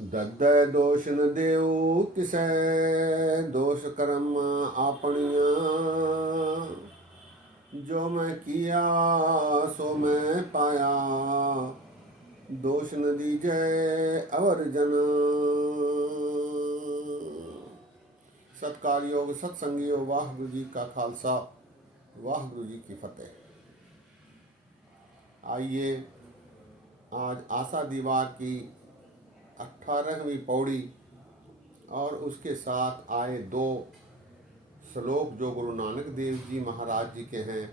दद्दय दोष न देऊ किसै, दोष कर्म आपनिया। जो मैं किया सो मैं पाया, दोष न दीजै अवर जन। सत्कार योग सत्संगी योग, वाहगुरु जी का खालसा, वाहगुरु जी की फतेह। आइए आज आशा दीवार की 18वीं पौड़ी और उसके साथ आए 2 श्लोक जो गुरु नानक देव जी महाराज जी के हैं,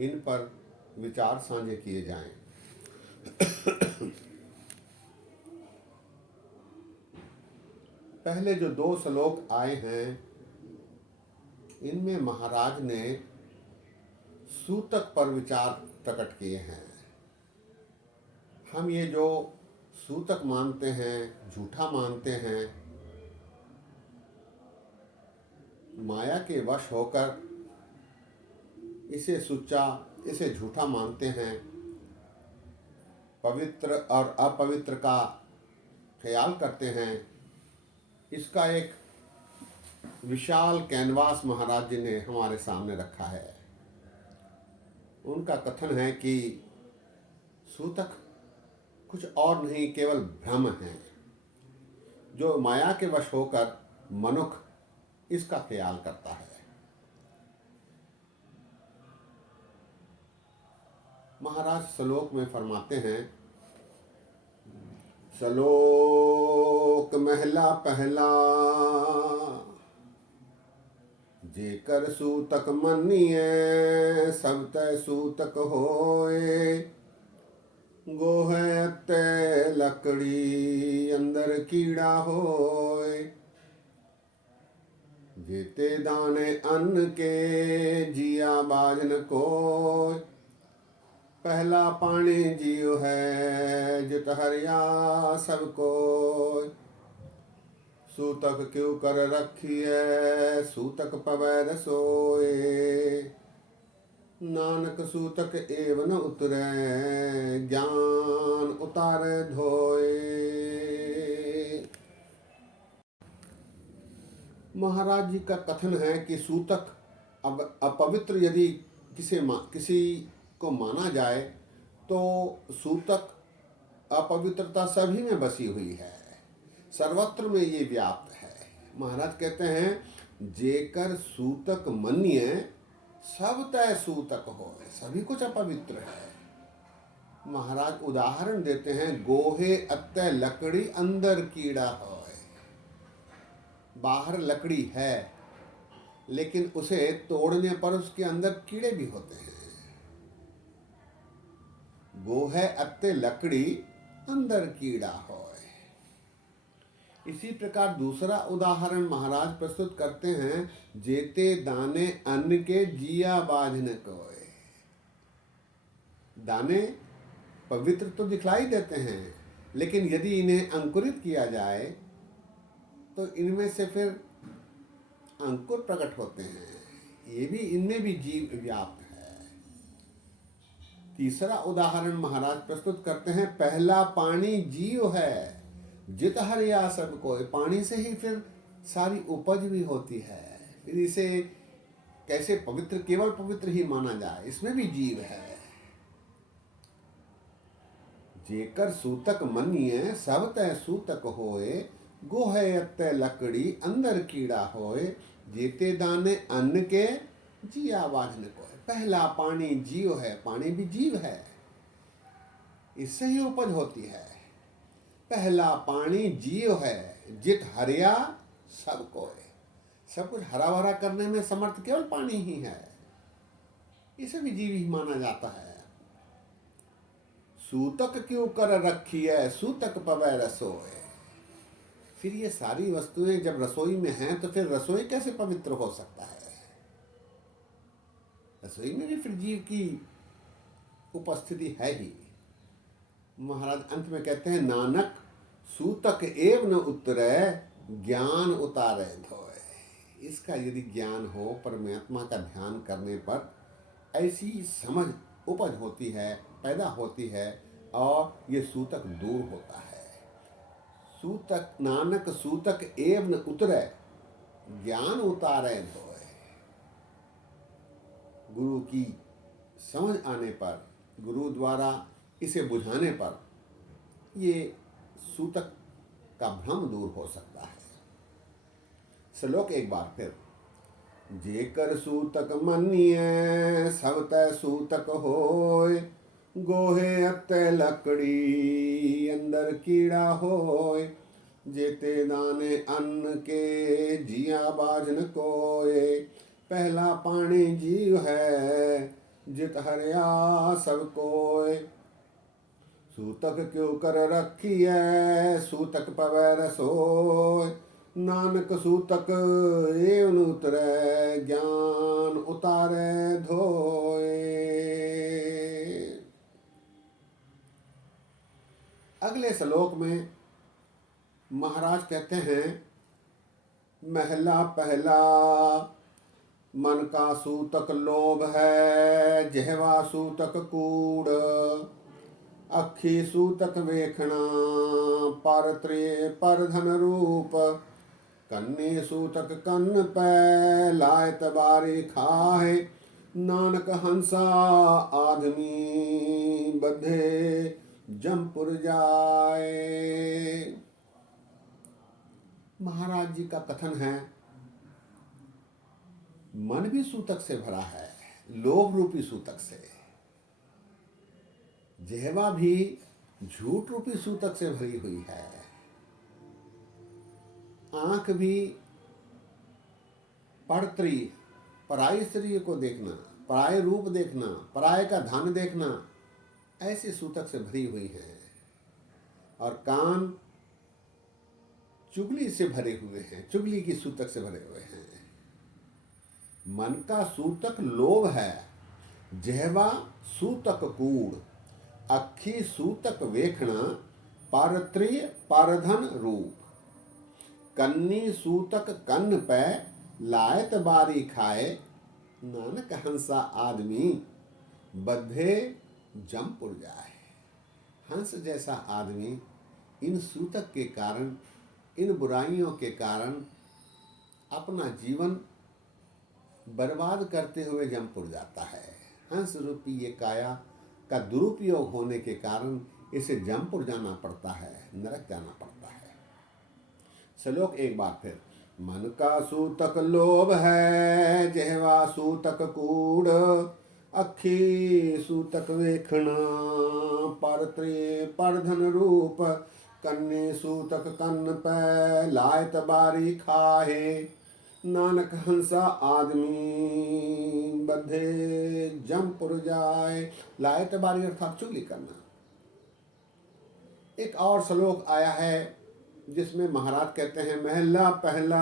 इन पर विचार साझे किए जाएं। पहले जो 2 श्लोक आए हैं, इनमें महाराज ने सूतक पर विचार प्रकट किए हैं। हम ये जो सूतक मानते हैं, झूठा मानते हैं, माया के वश होकर इसे सुच्चा, इसे झूठा मानते हैं। पवित्र और अपवित्र का ख्याल करते हैं। इसका एक विशाल कैनवास महाराज जी ने हमारे सामने रखा है। उनका कथन है कि सूतक कुछ और नहीं, केवल भ्रम है, जो माया के वश होकर मनुष्य इसका ख्याल करता है। महाराज श्लोक में फरमाते हैं, श्लोक महला पहला, जेकर सूतक मनिए सब तय सूतक होए। गोहे ते लकड़ी अंदर कीड़ा होए। जेते दाने अन्न के जिया बाजन कोय। पहला पानी जियो है जित हरिया सब कोय। सूतक क्यों कर रखी है सूतक पवै रसोए। नानक सूतक एव न उतरे ज्ञान उतारे धोए। महाराज जी का कथन है कि सूतक अब अपवित्र यदि किसी को माना जाए तो सूतक अपवित्रता सभी में बसी हुई है, सर्वत्र में ये व्याप्त है। महाराज कहते हैं, जेकर सूतक मन्य सब तय सूतक हो, सभी कुछ अपवित्र है। महाराज उदाहरण देते हैं, गोहे अत्य लकड़ी अंदर कीड़ा हो। बाहर लकड़ी है लेकिन उसे तोड़ने पर उसके अंदर कीड़े भी होते हैं। गोहे अत्य लकड़ी अंदर कीड़ा हो। इसी प्रकार दूसरा उदाहरण महाराज प्रस्तुत करते हैं, जेते दाने अन्न के जिया बाझन कोय। दाने पवित्र तो दिखलाई देते हैं, लेकिन यदि इन्हें अंकुरित किया जाए तो इनमें से फिर अंकुर प्रकट होते हैं। ये भी, इनमें भी जीव व्याप्त है। तीसरा उदाहरण महाराज प्रस्तुत करते हैं, पहला पानी जीव है जित हरिया सब कोय। पानी से ही फिर सारी उपज भी होती है। फिर इसे कैसे पवित्र, केवल पवित्र ही माना जाए, इसमें भी जीव है। जेकर सूतक मनिए सब तय सूतक होए। गोहे अत्य लकड़ी अंदर कीड़ा होए। जेते दाने अन्न के जिया बाझन कोय। पहला पानी जीव है, पानी भी जीव है, इससे ही उपज होती है। पहला पानी जीव है जित हरिया सब कोय। सब कुछ हरा भरा करने में समर्थ केवल पानी ही है, इसे भी जीव ही माना जाता है। सूतक क्यों कर रखी है सूतक पवै रसोए। फिर ये सारी वस्तुएं जब रसोई में हैं तो फिर रसोई कैसे पवित्र हो सकता है। रसोई में भी फिर जीव की उपस्थिति है ही। महाराज अंत में कहते हैं, नानक सूतक एव न उतरे ज्ञान उतारे धोए। इसका यदि ज्ञान हो, परमात्मा का ध्यान करने पर ऐसी समझ उपज होती है, पैदा होती है और ये सूतक दूर होता है। सूतक नानक सूतक एव न उतरे, ज्ञान उतारे धोए। गुरु की समझ आने पर, गुरु द्वारा इसे बुझाने पर ये सूतक का भ्रम दूर हो सकता है। श्लोक एक बार फिर। जेकर सूतक मनिए सब तै सूतक होय, गोहे अत्ते लकड़ी अंदर कीड़ा होय। जेते दाने अन्न के जिया बाजन कोय, पहला पानी जीव है जित हरिया सब कोय। सूतक क्यों कर रखिए सूतक पवै रसोय, नानक सूतक एवं उतरै, ज्ञान उतारे धोए। अगले श्लोक में महाराज कहते हैं, महला पहला मन का सूतक लोभ है, जहवा सूतक कूड़। अखी सूतक वेखना पारत्रे पर धन रूप। कन्नी सूतक कन्न पै लायत बारी खाए, नानक हंसा आदमी बधे जमपुर जाए। महाराज जी का कथन है, मन भी सूतक से भरा है, लोभ रूपी सूतक से। जिह्वा भी झूठ रूपी सूतक से भरी हुई है। आंख भी परस्त्री, पराई स्त्री को देखना, पराये रूप देखना, पराये का धन देखना, ऐसे सूतक से भरी हुई है। और कान चुगली से भरे हुए हैं, चुगली की सूतक से भरे हुए हैं। मन का सूतक लोभ है, जिह्वा सूतक कूड़। अखी सूतक वेखना पारत्रिय पारधन रूप। कन्नी सूतक कन्न पे लायत बारी खाए, नानक हंसा आदमी बद्धे जमपुर जाए। हंस जैसा आदमी इन सूतक के कारण, इन बुराइयों के कारण अपना जीवन बर्बाद करते हुए जमपुर जाता है। हंस रूपी ये काया का दुरुपयोग होने के कारण इसे जमपुर जाना पड़ता है, नरक जाना पड़ता है। श्लोक एक बार फिर। मन का सूतक लोभ है, जिह्वा सूतक कूड़। अखी सूतक वेखना परत्रे परधन रूप। कन्नी सूतक कन्न पै लायत बारी खाहे, नानक हंसा आदमी बद्धे जमपुर जाए। लायत बारी अर्थात चुगली करना। एक और श्लोक आया है जिसमें महाराज कहते हैं, महला पहला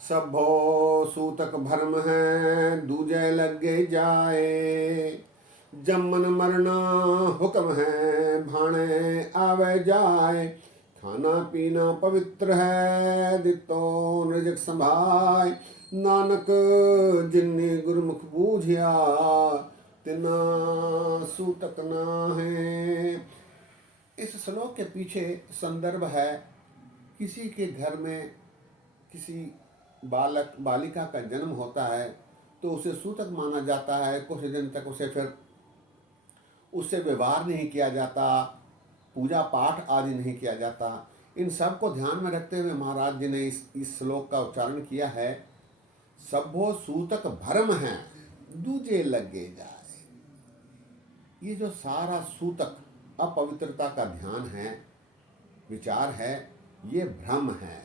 सभो सूतक भरम है, दूजे लगे जाए। जमन मरना हुक्म है, भाणे आवे जाए। खाना पीना पवित्र है, दितो नृजक संभाय। नानक जिन्नी गुरमुख बूझिया, तिना सूतक ना है। इस श्लोक के पीछे संदर्भ है, किसी के घर में किसी बालक बालिका का जन्म होता है तो उसे सूतक माना जाता है। कुछ दिन तक उसे फिर उससे व्यवहार नहीं किया जाता, पूजा पाठ आदि नहीं किया जाता। इन सब को ध्यान में रखते हुए महाराज जी ने इस श्लोक का उच्चारण किया है, सभो सूतक भरम है, दूजे लगे जाए। ये जो सारा सूतक अपवित्रता का ध्यान है, विचार है, ये भ्रम है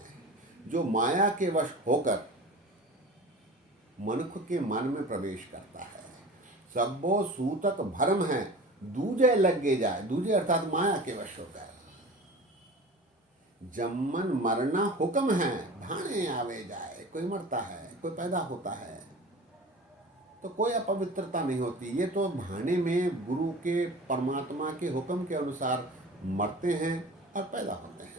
जो माया के वश होकर मनुष्य के मन में प्रवेश करता है। सभो सूतक भरम है, दूजे लगे जाए। दूजे अर्थात माया के वश होता है। जम्मन मरना हुक्म है, भाने आवे जाए। कोई मरता है, कोई पैदा होता है, तो कोई अपवित्रता नहीं होती। ये तो भाने में गुरु के, परमात्मा के हुक्म के अनुसार मरते हैं और पैदा होते हैं।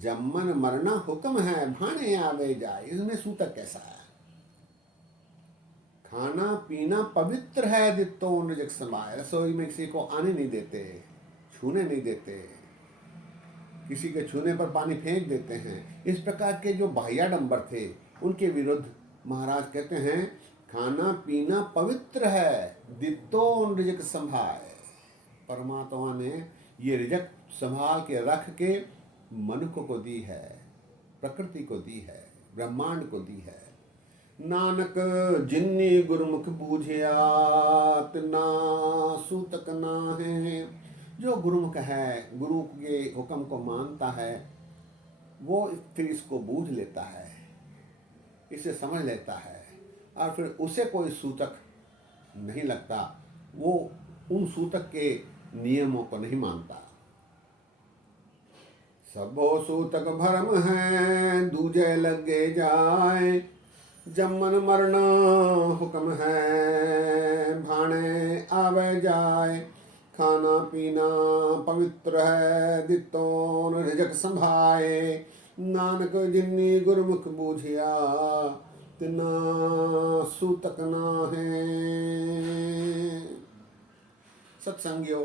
जम्मन मरना हुक्म है, भाने आवे जाए। इसमें सूतक कैसा है? खाना पीना पवित्र है, दित्तो नृजक समाय। रसोई में किसी को आने नहीं देते, छूने नहीं देते। किसी के छूने पर पानी फेंक देते हैं। इस प्रकार के जो बाह्याडंबर थे उनके विरुद्ध महाराज कहते हैं खाना पीना पवित्र है, दित्तो रिजक संभाए। परमात्मा ने ये रिजक संभाल के रख के मनुष्य को दी है, प्रकृति को दी है, ब्रह्मांड को दी है। नानक जिन्नी गुरुमुख बूझिया तिना सूतक ना है। जो गुरुमुख है, गुरु के हुक्म को मानता है, वो फिर इसको बूझ लेता है, इसे समझ लेता है, और फिर उसे कोई सूतक नहीं लगता, वो उन सूतक के नियमों को नहीं मानता। सबो सूतक भरम है, दूजे लगे जाए, जमन मरण हुक्म है, भाणे आवे जाए। खाना पीना पवित्र है, दित्तोन रिजक संभाए। नानक जिन्नी गुरमुख बूझिया तिना सूतक ना है। सत्संगियों,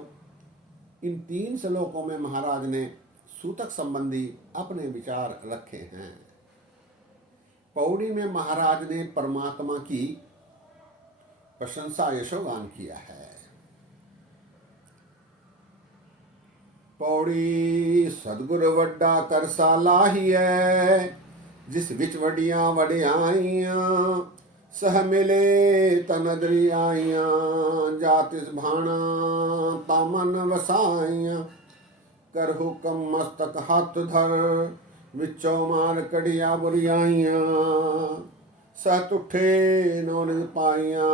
इन 3 श्लोकों में महाराज ने सूतक संबंधी अपने विचार रखे हैं। पौड़ी में महाराज ने परमात्मा की प्रशंसा यशोगान किया है। पौड़ी सदगुर वड्डा कर सालाही है, जिस विच वडिया वडियाइया, सह मिले तनदरी आइया, जातिस भाणा तामन वसाइया। कर हुक्म मस्तक हाथ धर, विचो मार कड़िया बुरियाइया, सत उठे नौ निज पाइया,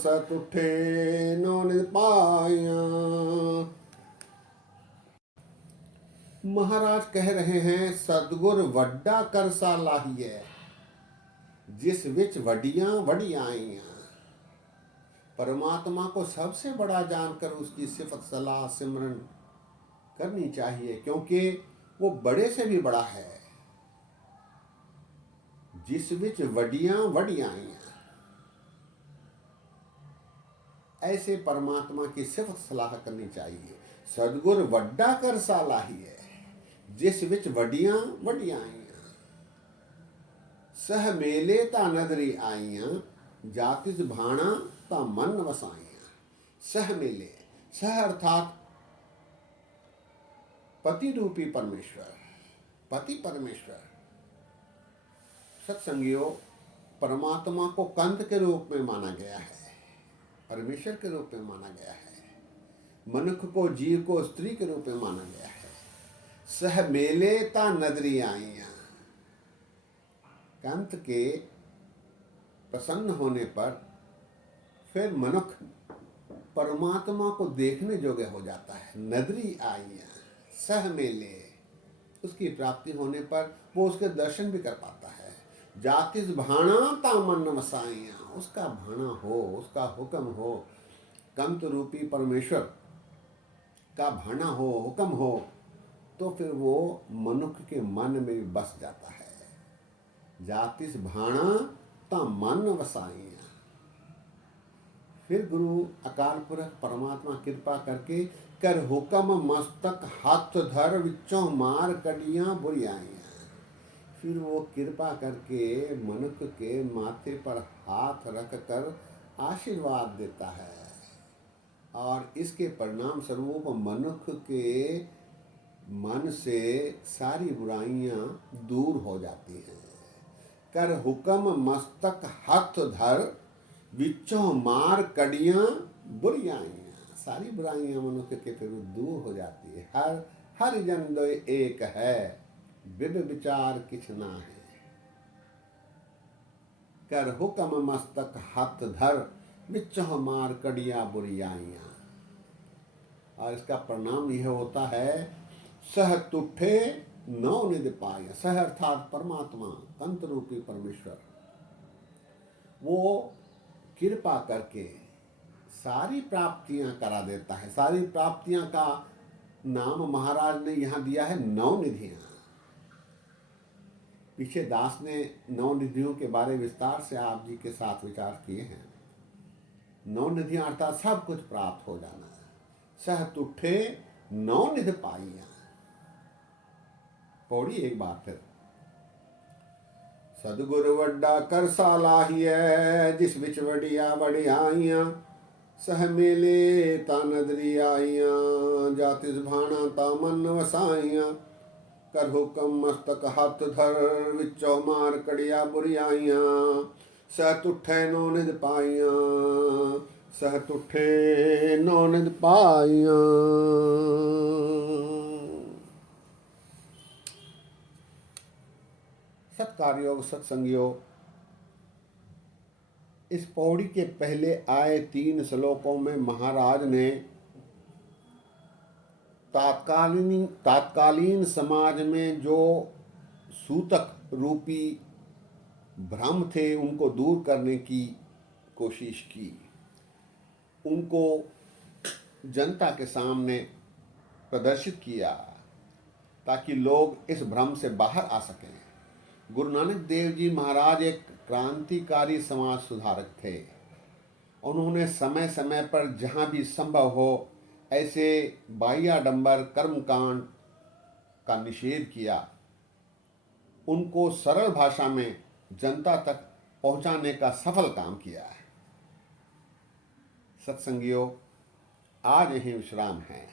सत उठे नौ निज पाइया। महाराज कह रहे हैं सदगुर वड्डा कर सालाही है, जिस विच वडियां वडियाइयां। परमात्मा को सबसे बड़ा जानकर उसकी सिफत सलाह सिमरन करनी चाहिए, क्योंकि वो बड़े से भी बड़ा है। जिस विच वडियां वडियाइयां, ऐसे परमात्मा की सिफत सलाह करनी चाहिए। सदगुर वड्डा कर सालाही है, जिस विच वडियां वडियाइयां, सह मेले ता नदरी आइयां, जातिस भाणा ता मन वसाइयां। सह मेले, सह अर्थात पति रूपी परमेश्वर, पति परमेश्वर। सत्संगियों, परमात्मा को कंत के रूप में माना गया है, परमेश्वर के रूप में माना गया है। मनुष्य को, जीव को स्त्री के रूप में माना गया है। सह मेले ता नदरी आइयां, कंत के प्रसन्न होने पर फिर मनुष्य परमात्मा को देखने योग्य हो जाता है। नदरी आइयां, सह मेले, उसकी प्राप्ति होने पर वो उसके दर्शन भी कर पाता है। जातिस भाणा तामन वसाइयां, उसका भाणा हो, उसका हुक्म हो, कंत रूपी परमेश्वर का भाणा हो, हुक्म हो, तो फिर वो मनुष्य के मन में भी बस जाता है। जातिस भाणा ता मन वसाइयां। फिर गुरु अकाल पुरख परमात्मा कृपा करके कर हुक्म मस्तक हाथ धर, विचों मार कड़ियां बुरियाइयां। फिर वो कृपा करके मनुष्य के माथे पर हाथ रख कर आशीर्वाद देता है, और इसके परिणाम स्वरूप मनुष्य के मन से सारी बुराइयां दूर हो जाती हैं। कर हुक्म मस्तक हाथ धर, विचों मार कड़ियां बुरियाइयां। सारी बुराइयां मनुष्य के फिर दूर हो जाती है। हर जन दो एक है, विद विचार किछ ना है। कर हुक्म मस्तक हाथ धर, विचों मार कड़ियां बुरियाइयां। और इसका परिणाम यह होता है सह तुठे नौ निधि पाय। सह अर्थात परमात्मा, कंत रूपी परमेश्वर, वो कृपा करके सारी प्राप्तियां करा देता है। सारी प्राप्तियां का नाम महाराज ने यहाँ दिया है नौ निधियां। पीछे दास ने नौ निधियों के बारे विस्तार से आप जी के साथ विचार किए हैं। नौ निधियां अर्थात सब कुछ प्राप्त हो जाना। सह तुठे नौ निधि पाइयां। पौड़ी एक बार फिर। सतगुरु वड्डा कर सालाहिए जिस विच वडिया वडियाइयां सह मेले ता नदरी आइयां जातिस भाणा ता मन वसाइयां कर हुकम मस्तक हाथ धर विचो मार कड़िया बुरियाइयां सह तुठे नो निद पाइयां सह तुठे नो निद पाइयां। सत्कारयोग सत्संगियों, इस पौड़ी के पहले आए 3 श्लोकों में महाराज ने तात्कालीन समाज में जो सूतक रूपी भ्रम थे उनको दूर करने की कोशिश की, उनको जनता के सामने प्रदर्शित किया ताकि लोग इस भ्रम से बाहर आ सकें। गुरु नानक देव जी महाराज एक क्रांतिकारी समाज सुधारक थे। उन्होंने समय समय पर जहाँ भी संभव हो ऐसे बाह्याडंबर कर्मकांड का निषेध किया, उनको सरल भाषा में जनता तक पहुँचाने का सफल काम किया है। सत्संगियों, आज यहीं विश्राम है।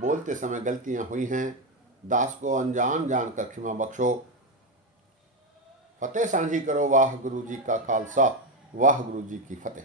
बोलते समय गलतियां हुई हैं, दास को अनजान जानकर क्षमा बख्शो। फतेह सांझी करो। वाह गुरु जी का खालसा, वाह गुरु जी की फतेह।